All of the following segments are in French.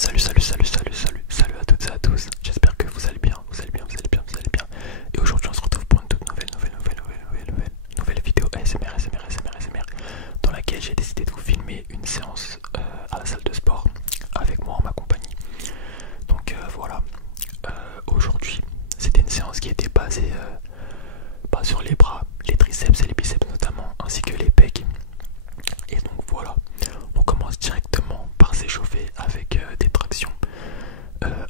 Salut à toutes et à tous. J'espère que vous allez bien, Et aujourd'hui, on se retrouve pour une toute nouvelle vidéo ASMR, dans laquelle j'ai décidé de vous filmer une séance à la salle de sport avec moi en ma compagnie. Donc voilà. Aujourd'hui, c'était une séance qui était basée pas sur les bras, les triceps et les biceps notamment, ainsi que les pecs. Et donc voilà, on commence directement par s'échauffer avec des tractions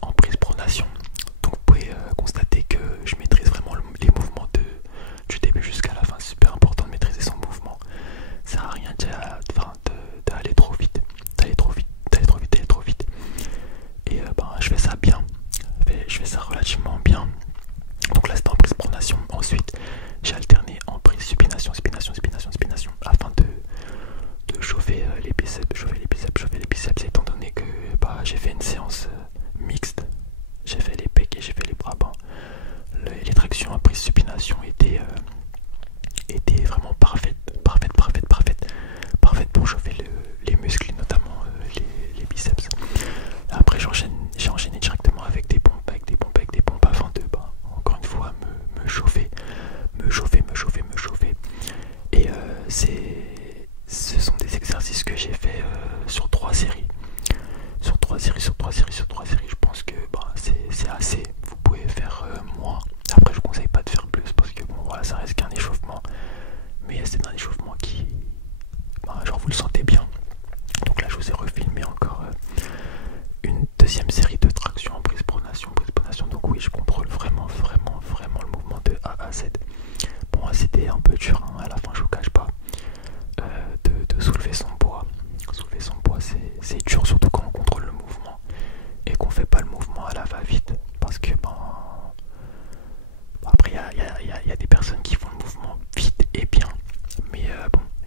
en prise pronation. Donc vous pouvez constater que je maîtrise vraiment les mouvements du début jusqu'à la fin. C'est super important de maîtriser son mouvement. Ça sert à rien d'aller trop vite, d'aller trop vite. Et je fais ça bien, je fais ça relativement bien. Donc là c'était en prise pronation. Ensuite j'ai alterné en prise supination afin de chauffer les biceps, étant donné que j'ai fait une séance mixte. J'ai fait les pecs et j'ai fait les bras. Les tractions à prise supination étaient vraiment parfaites pour chauffer les muscles, notamment les biceps. Après j'ai enchaîné directement avec des pompes afin de encore une fois me chauffer. Et ce sont des exercices que j'ai fait sur 3 séries. Je pense que c'est assez. Vous pouvez faire moins. Après, je vous conseille pas de faire plus parce que voilà, ça reste qu'un échauffement. Mais c'est un échauffement qui, genre, vous le sentez bien. Donc là, je vous ai refilmé encore une deuxième série de tractions en prise pronation. Donc oui, je contrôle vraiment le mouvement de A à Z. Bon, c'était un peu dur, à la fin, je vous cache pas. De soulever son poids. C'est dur, surtout quand on contrôle le mouvement et qu'on fait pas le mouvement à la va-vite. Parce que après il y a des personnes qui font le mouvement vite et bien. Mais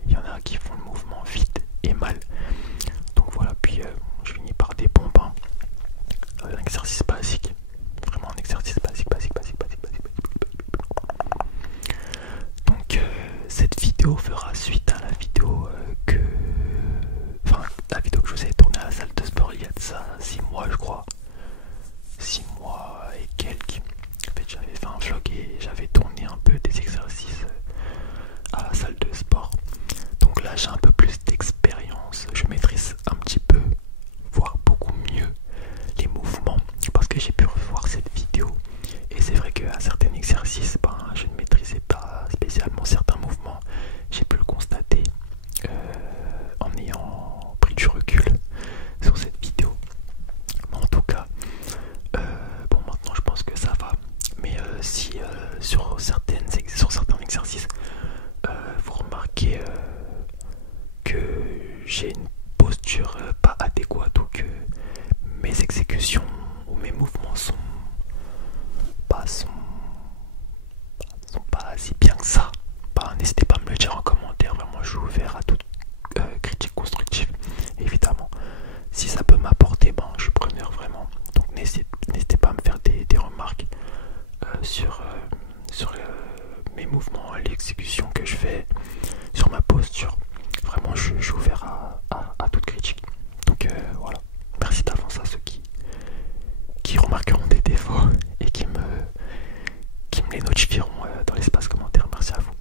il y en a qui font le mouvement vite et mal. Donc voilà, puis je finis par des pompes. Un exercice basique. Vraiment un exercice basique. Donc cette vidéo fera suite à la vidéo la vidéo que je vous ai tournée à la salle de sport il y a de ça 6 mois, je crois. 6 mois et quelques. En fait, j'avais fait un vlog et j'avais tourné un peu des exercices à la salle de sport. Donc là, j'ai un peu plus d'expérience. Je maîtrise un petit peu, voire beaucoup mieux, les mouvements parce que j'ai pu revoir cette vidéo. Et c'est vrai qu'à certains exercices, je ne maîtrisais pas spécialement certains mouvements. J'ai pu le constater en ayant pris du recul sur cette vidéo. Mais en tout cas, maintenant je pense que ça va. Mais si sur certains exercices, vous remarquez que j'ai une posture pas adéquate ou que mes exécutions ou mes mouvements sont pas si bien que ça, n'hésitez pas à me le dire en commentaire. Vraiment, je suis ouvert à toute critique constructive, évidemment. Si ça peut m'apporter, je suis preneur vraiment. Donc n'hésitez pas à me faire des remarques sur mes mouvements, l'exécution que je fais, sur ma posture. Vraiment, je suis ouvert à toute critique. Donc voilà, merci d'avance à ceux qui remarqueront des défauts et qui me les notifieront dans l'espace commentaire. Merci à vous.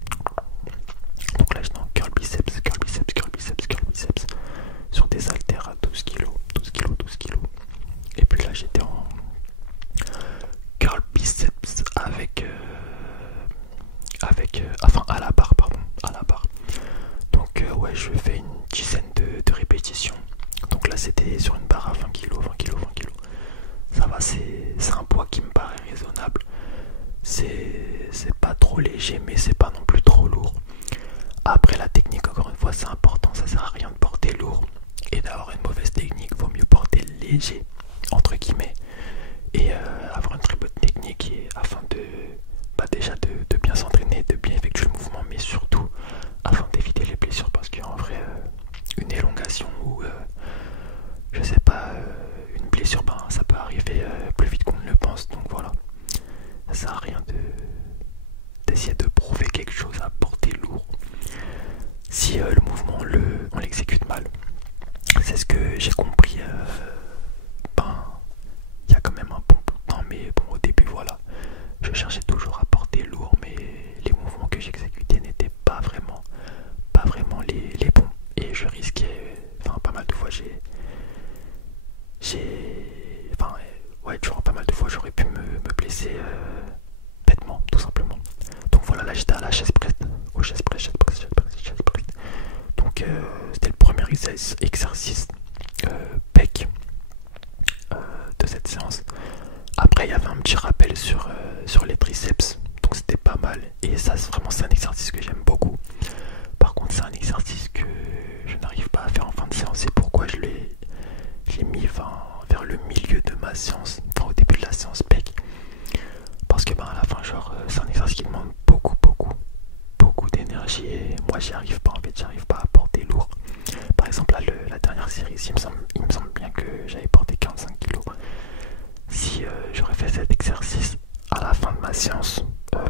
Donc là, j'étais en curl biceps sur des haltères à 12 kg. Et puis là, j'étais en curl biceps à la barre, Donc ouais, je fais une dizaine de répétitions. Donc là, c'était sur une barre à 20 kg. Ça va, c'est un poids qui me paraît raisonnable. C'est pas trop léger, mais c'est pas non plus trop lourd. Après, la technique, encore une fois, c'est important. Ça sert à rien de porter lourd et d'avoir une mauvaise technique. Vaut mieux porter léger, entre guillemets, et avoir une très bonne technique afin déjà de bien s'entraîner, de bien effectuer le mouvement, mais surtout afin d'éviter les blessures. Parce qu'en vrai, une élongation ou je sais pas, une blessure, ça peut arriver plus vite qu'on ne le pense. Donc voilà, ça sert à rien d'essayer de prouver quelque chose à porter lourd si le mouvement on l'exécute mal. C'est ce que j'ai compris je cherchais toujours à porter lourd, mais les mouvements que j'exécutais n'étaient pas vraiment les bons. Et je risquais, enfin pas mal de fois enfin ouais, toujours pas mal de fois j'aurais pu me blesser bêtement, tout simplement. Donc voilà, là j'étais à la chaise presse, au chaise presse. Donc c'était le premier exercice pec de cette séance. Après il y avait un petit rappel sur les triceps, donc c'était pas mal. Et ça vraiment c'est un exercice que j'aime beaucoup. Par contre c'est un exercice que je n'arrive pas à faire en fin de séance. C'est pourquoi je l'ai mis vers le milieu de ma séance, enfin au début de la séance pec. Parce que à la fin genre c'est un exercice qui demande beaucoup d'énergie et moi j'y arrive pas, en fait j'arrive pas à porter lourd. Par exemple là la dernière série ici, il me semble bien que j'avais porté 45 kg. Si j'aurais fait cet exercice à la fin de ma séance,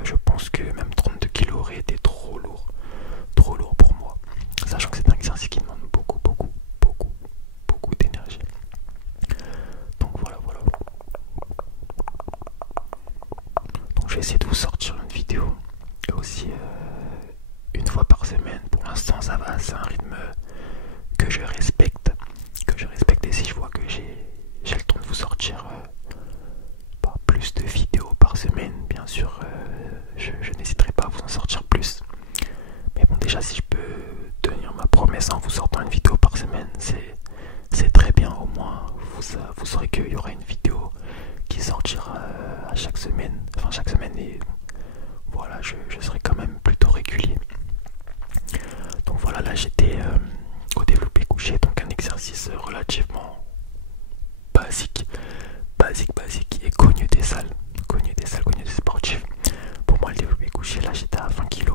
je pense que même 32 kg aurait été trop lourd pour moi, sachant que c'est un exercice qui demande beaucoup d'énergie. Donc voilà. Donc je vais essayer de vous sortir une vidéo et aussi une fois par semaine. Pour l'instant ça va, c'est un rythme que je respecte, et si je vois que j'ai le temps de vous sortir plus de vidéos par semaine, bien sûr je n'hésiterai pas à vous en sortir plus. Mais bon, déjà si je peux tenir ma promesse en vous sortant une vidéo par semaine, c'est très bien. Au moins vous saurez qu'il y aura une vidéo qui sortira à chaque semaine, et voilà, je serai quand même plutôt régulier. Donc voilà, là j'étais au développé couché, donc un exercice relativement basique et connu des salles, connu des sportifs. Pour moi le développé couché, là j'étais à 20 kg.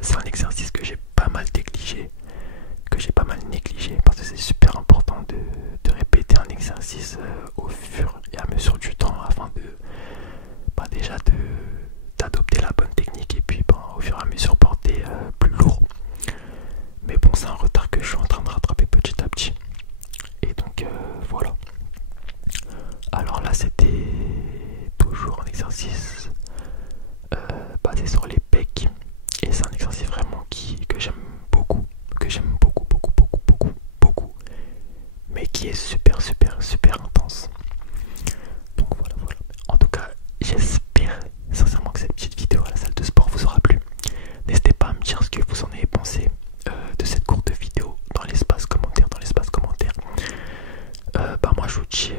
C'est un exercice que j'ai pas mal négligé, parce que c'est super important de répéter un exercice au fur et à mesure du temps afin déjà d'adopter la bonne technique et puis au fur et à mesure porter plus lourd. Mais bon, c'est un retard que je suis en train de rattraper petit à petit. Et donc voilà. Alors là c'était toujours un exercice basé sur les pecs. Et c'est un exercice vraiment que j'aime beaucoup, mais qui est super intense. Donc voilà. En tout cas, j'espère sincèrement que cette petite vidéo à la salle de sport vous aura plu. N'hésitez pas à me dire ce que vous en avez pensé de cette courte vidéo dans l'espace commentaire. Moi je vous dis